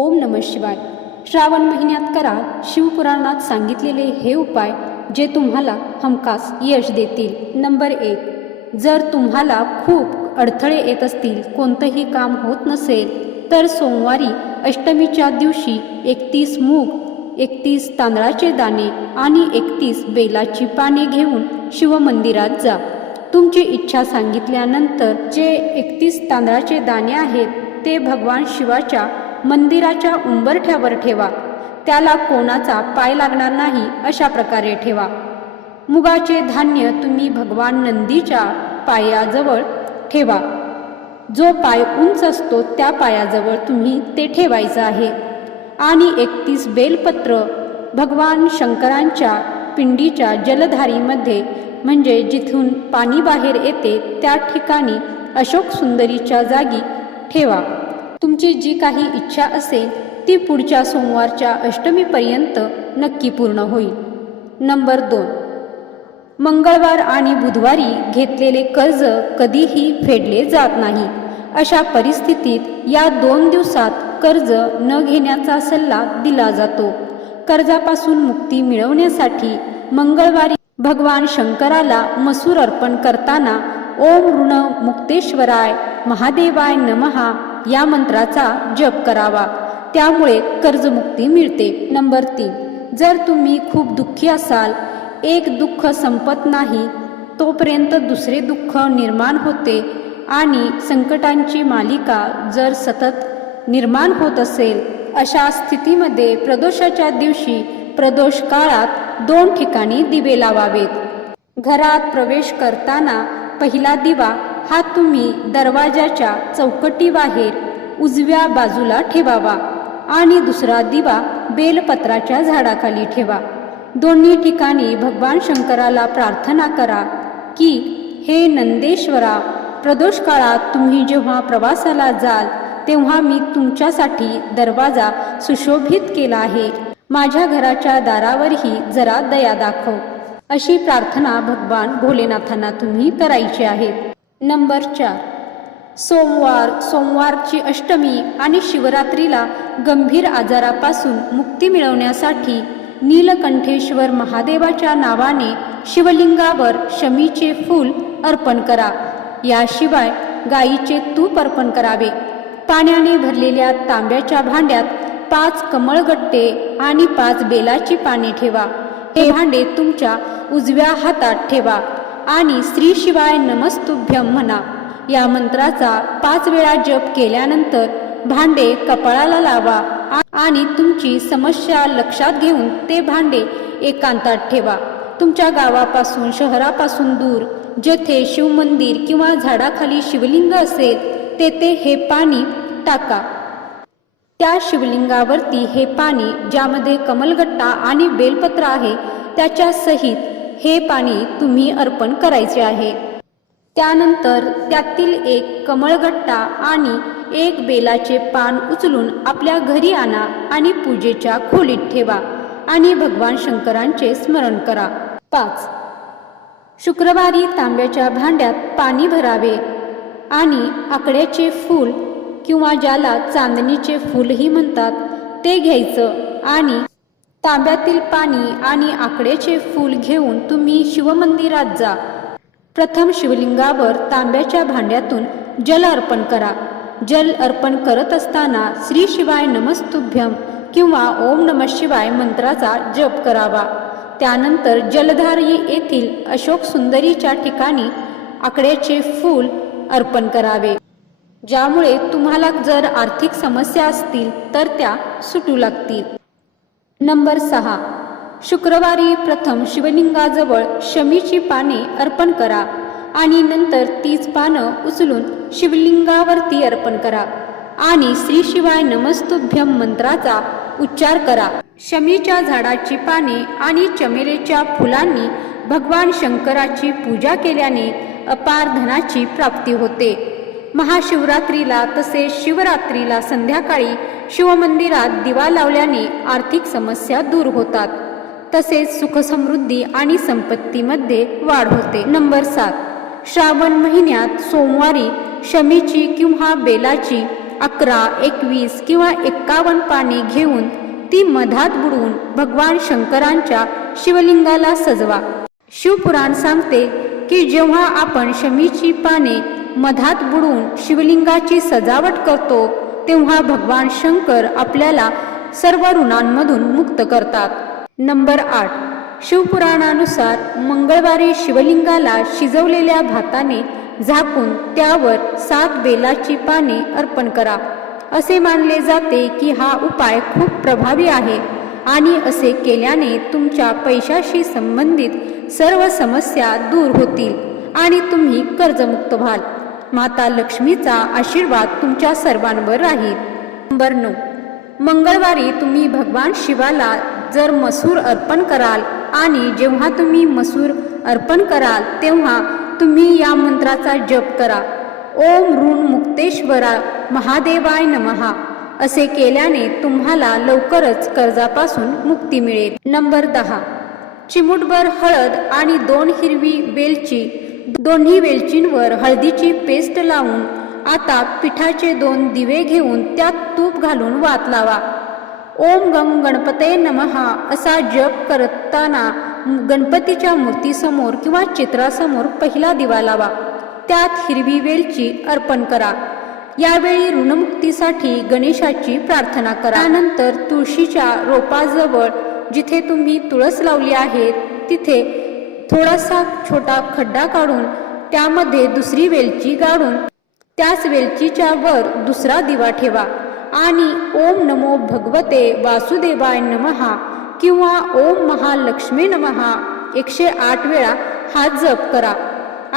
ओम नम शिवाय. श्रावण महिन्यात करा शिवपुराणात सांगितलेले हे उपाय जे तुम्हाला हमखास यश देतील. नंबर एक जर तुम्हाला खूप अडथळे येत असतील कोणतंही काम होत नसेल तर सोमवारी अष्टमीच्या दिवशी एकतीस मूग एकतीस तांदळाचे दाणे आणि एकतीस बेलाची पाने घेऊन शिवमंदिरात जा. तुमची इच्छा सांगितल्यानंतर जे एकतीस तांदळाचे दाणे आहेत ते भगवान शिवाच्या मंदिराच्या उंबरठ्यावर ठेवा. त्याला कोणाचा पाय लागणार नाही अशा प्रकारे ठेवा. मुगाचे धान्य तुम्ही भगवान नंदीच्या पायाजवळ ठेवा. जो पाय उंच असतो त्या पायाजवळ तुम्ही ते ठेवायचं आहे. आणि एकतीस बेलपत्र भगवान शंकरांच्या पिंडीच्या जलधारीमध्ये म्हणजे जिथून पाणी बाहेर येते त्या ठिकाणी अशोक सुंदरीच्या जागी ठेवा. तुमची जी काही इच्छा असेल ती पुढच्या सोमवारच्या अष्टमीपर्यंत नक्की पूर्ण होईल. नंबर दोन. मंगळवार आणि बुधवारी घेतलेले कर्ज कधीही फेडले जात नाही. अशा परिस्थितीत या दोन दिवसात कर्ज न घेण्याचा सल्ला दिला जातो. कर्जापासून मुक्ती मिळवण्यासाठी मंगळवारी भगवान शंकराला मसूर अर्पण करताना ओम ऋण मुक्तेश्वराय महादेवाय नमहा या मंत्राचा जप करावा. त्यामुळे कर्जमुक्ती मिळते. नंबर तीन. जर तुम्ही खूप दुःखी असाल एक दुःख संपत नाही तोपर्यंत दुसरे दुःख निर्माण होते आणि संकटांची मालिका जर सतत निर्माण होत असेल अशा स्थितीमध्ये प्रदोषाच्या दिवशी प्रदोष काळात दोन ठिकाणी दिवे लावावेत. घरात प्रवेश करताना पहिला दिवा हा तुम्ही दरवाजाच्या चौकटीबाहेर उजव्या बाजूला ठेवावा आणि दुसरा दिवा बेलपत्राच्या झाडाखाली ठेवा. दोन्ही ठिकाणी भगवान शंकराला प्रार्थना करा की हे नंदेश्वरा प्रदोष काळात तुम्ही जेव्हा प्रवासाला जाल तेव्हा मी तुमच्यासाठी दरवाजा सुशोभित केला आहे. माझ्या घराच्या दारावरही जरा दया दाखव. अशी प्रार्थना भगवान भोलेनाथांना तुम्ही करायची आहे नंबर चार. सोमवार सोमवारची अष्टमी आणि शिवरात्रीला गंभीर आजारापासून मुक्ती मिळवण्यासाठी नीलकंठेश्वर महादेवाच्या नावाने शिवलिंगावर शमीचे फूल अर्पण करा. याशिवाय गाईचे तूप अर्पण करावे. पाण्याने भरलेल्या तांब्याच्या भांड्यात पाच कमळगट्टे आणि पाच बेलाची पाने ठेवा. हे भांडे तुमच्या उजव्या हातात ठेवा. आणि स्त्रीशिवाय नमस्तुभ्यम म्हणा. या मंत्राचा पाच वेळा जप केल्यानंतर भांडे कपाळाला लावा आणि तुमची समस्या लक्षात घेऊन ते भांडे एकांतात ठेवा. तुमच्या गावापासून शहरापासून दूर जेथे शिवमंदिर किंवा झाडाखाली शिवलिंग असेल तेथे हे पाणी टाका. त्या शिवलिंगावरती हे पाणी ज्यामध्ये कमलगट्टा आणि बेलपत्र आहे त्याच्या सहित हे पाणी तुम्ही अर्पण करायचे आहे. त्यानंतर त्यातील एक कमळगट्टा आणि एक बेलाचे पान उचलून आपल्या घरी आणा आणि पूजेच्या खोलीत ठेवा आणि भगवान शंकरांचे स्मरण करा. पाच. शुक्रवारी तांब्याच्या भांड्यात पाणी भरावे आणि आकड्याचे फूल किंवा ज्याला चांदणीचे फूलही म्हणतात ते घ्यायचं आणि तांब्यातील पाणी आणि आकड्याचे फूल घेऊन तुम्ही शिवमंदिरात जा. प्रथम शिवलिंगावर तांब्याच्या भांड्यातून जल अर्पण करा. जल अर्पण करत असताना श्री शिवाय नमस्तुभ्यम किंवा ओम नम शिवाय मंत्राचा जप करावा. त्यानंतर जलधारी येथील अशोक सुंदरीच्या ठिकाणी आकड्याचे फूल अर्पण करावे. ज्यामुळे तुम्हाला जर आर्थिक समस्या असतील तर त्या सुटू लागतील. नंबर सहा. शुक्रवारी प्रथम शिवलिंगाजवळ शमीची पाने अर्पण करा आणि नंतर तीच पानं उचलून शिवलिंगावरती अर्पण करा आणि श्री शिवाय नमस्तुभ्यम मंत्राचा उच्चार करा. शमीच्या झाडाची पाने आणि चमेलीच्या फुलांनी भगवान शंकराची पूजा केल्याने अपार धनाची प्राप्ती होते. महाशिवरात्रीला तसेच शिवरात्रीला संध्याकाळी शिवमंदिरात दिवा लावल्याने आर्थिक समस्या दूर होतात. तसेच सुखसमृद्धी आणि संपत्तीमध्ये वाढ होते. नंबर सात. श्रावण महिन्यात सोमवारी शमीची किंवा बेलाची अकरा एकवीस किंवा एक्कावन्न पाने घेऊन ती मधात बुडवून भगवान शंकरांच्या शिवलिंगाला सजवा. शिवपुराण सांगते की जेव्हा आपण शमीची पाने मधात बुडून शिवलिंगाची सजावट करतो तेव्हा भगवान शंकर आपल्याला सर्व ऋणांमधून मुक्त करतात. नंबर आठ. शिवपुराणानुसार मंगळवारी शिवलिंगाला शिजवलेल्या भाताने झाकून त्यावर सात बेलाची पाने अर्पण करा. असे मानले जाते की हा उपाय खूप प्रभावी आहे आणि असे केल्याने तुमच्या पैशाशी संबंधित सर्व समस्या दूर होतील आणि तुम्ही कर्जमुक्त व्हाल. माता लक्ष्मीचा आशीर्वाद तुमच्या सर्वांवर राहील. नंबर नऊ. मंगळवारी तुम्ही भगवान शिवाला जर मसूर अर्पण कराल आणि जेव्हा तुम्ही मसूर अर्पण कराल तेव्हा तुम्ही या मंत्राचा जप करा. ओम ऋण मुक्तेश्वरा महादेवाय नमहा असे केल्याने तुम्हाला लवकरच कर्जापासून मुक्ती मिळेल. नंबर दहा. चिमूटभर हळद आणि दोन हिरवी वेलची दोन्ही वेलचींवर हळदीची पेस्ट लावून आता पिठाचे दोन दिवे घेऊन त्यात तूप घालून वात लावा. ओम गम गणपते नमहा असा जप करताना गणपतीच्या मूर्तीसमोर किंवा चित्रासमोर पहिला दिवा लावा. त्यात हिरवी वेलची अर्पण करा. यावेळी ऋणमुक्तीसाठी गणेशाची प्रार्थना करा. त्यानंतर तुळशीच्या रोपाजवळ जिथे तुम्ही तुळस लावली आहे तिथे थोडासा छोटा खड्डा काढून त्यामध्ये दुसरी वेलची गाडून त्याच वेलचीच्या वर दुसरा दिवा ठेवा आणि ओम नमो भगवते वासुदेवाय नमहा किंवा ओम महालक्ष्मी नमहा. एकशे आठ वेळा हा जप करा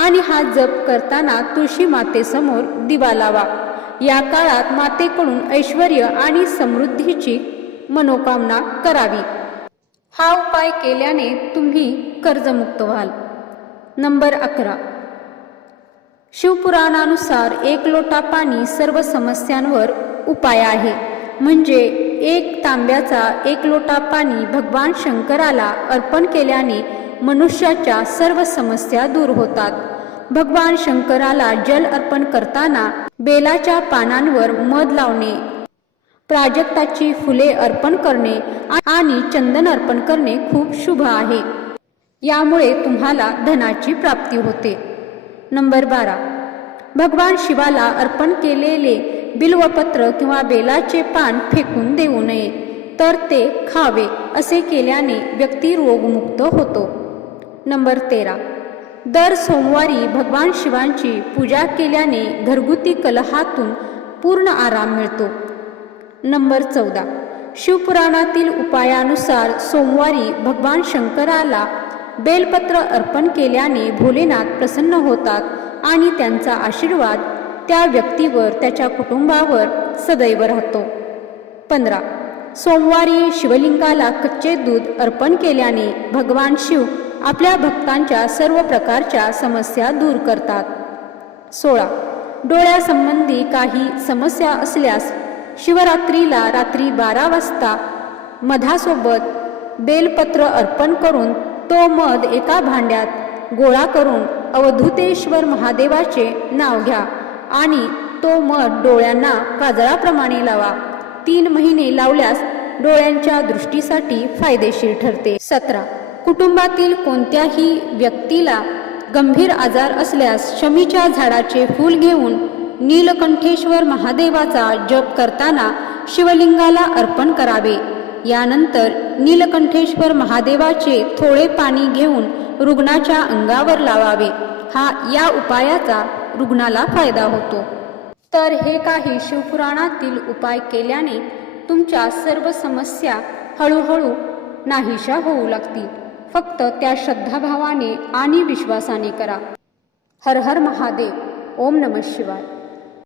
आणि हा जप करताना तुळशी मातेसमोर दिवा लावा. या काळात मातेकडून ऐश्वर आणि समृद्धीची मनोकामना करावी. हा उपाय केल्याने तुम्ही कर्जमुक्त व्हाल. नंबर अकरा. शिवपुराणानुसार एक लोटा पाणी सर्व समस्यांवर उपाय आहे. म्हणजे एक तांब्याचा एक लोटा पाणी भगवान शंकराला अर्पण केल्याने मनुष्याच्या सर्व समस्या दूर होतात. भगवान शंकराला जल अर्पण करताना बेलाच्या पानांवर मध लावणे प्राजक्ताची फुले अर्पण करणे आणि चंदन अर्पण करणे खूप शुभ आहे. यामुळे तुम्हाला धनाची प्राप्ती होते. नंबर बारा. भगवान शिवाला अर्पण केलेले बिल्वपत्र किंवा बेलाचे पान फेकून देऊ नये तर ते खावे असे केल्याने व्यक्ती रोगमुक्त होतो. नंबर तेरा. दर सोमवारी भगवान शिवांची पूजा केल्याने घरगुती कलहातून पूर्ण आराम मिळतो. नंबर चौदा. शिवपुराणातील उपायानुसार सोमवारी भगवान शंकराला बेलपत्र अर्पण केल्याने भोलेनाथ प्रसन्न होतात आणि त्यांचा आशीर्वाद त्या व्यक्तीवर त्याच्या कुटुंबावर सदैव राहतो. पंधरा. सोमवारी शिवलिंगाला कच्चे दूध अर्पण केल्याने भगवान शिव आपल्या भक्तांच्या सर्व प्रकारच्या समस्या दूर करतात. सोळा. डोळ्यासंबंधी काही समस्या असल्यास शिवरात्रीला रात्री बारा वाजता मधासोबत बेलपत्र अर्पण करून तो मध एका भांड्यात गोळा करून अवधूतेश्वर महादेवाचे नाव घ्या आणि तो मध डोळ्यांना काजळाप्रमाणे लावा. तीन महिने लावल्यास डोळ्यांच्या दृष्टीसाठी फायदेशीर ठरते. सतरा. कुटुंबातील कोणत्याही व्यक्तीला गंभीर आजार असल्यास शमीच्या झाडाचे फूल घेऊन नीलकंठेश्वर महादेवाचा जप करताना शिवलिंगाला अर्पण करावे. यानंतर नीलकंठेश्वर महादेवाचे थोडे पाणी घेऊन रुग्णाच्या अंगावर लावावे. हा या उपायाचा रुग्णाला फायदा होतो. तर हे काही शिवपुराणातील उपाय केल्याने तुमच्या सर्व समस्या हळूहळू नाहीशा होऊ लागतील. फक्त त्या श्रद्धाभावाने आणि विश्वासाने करा. हर हर महादेव. ओम नमः शिवाय.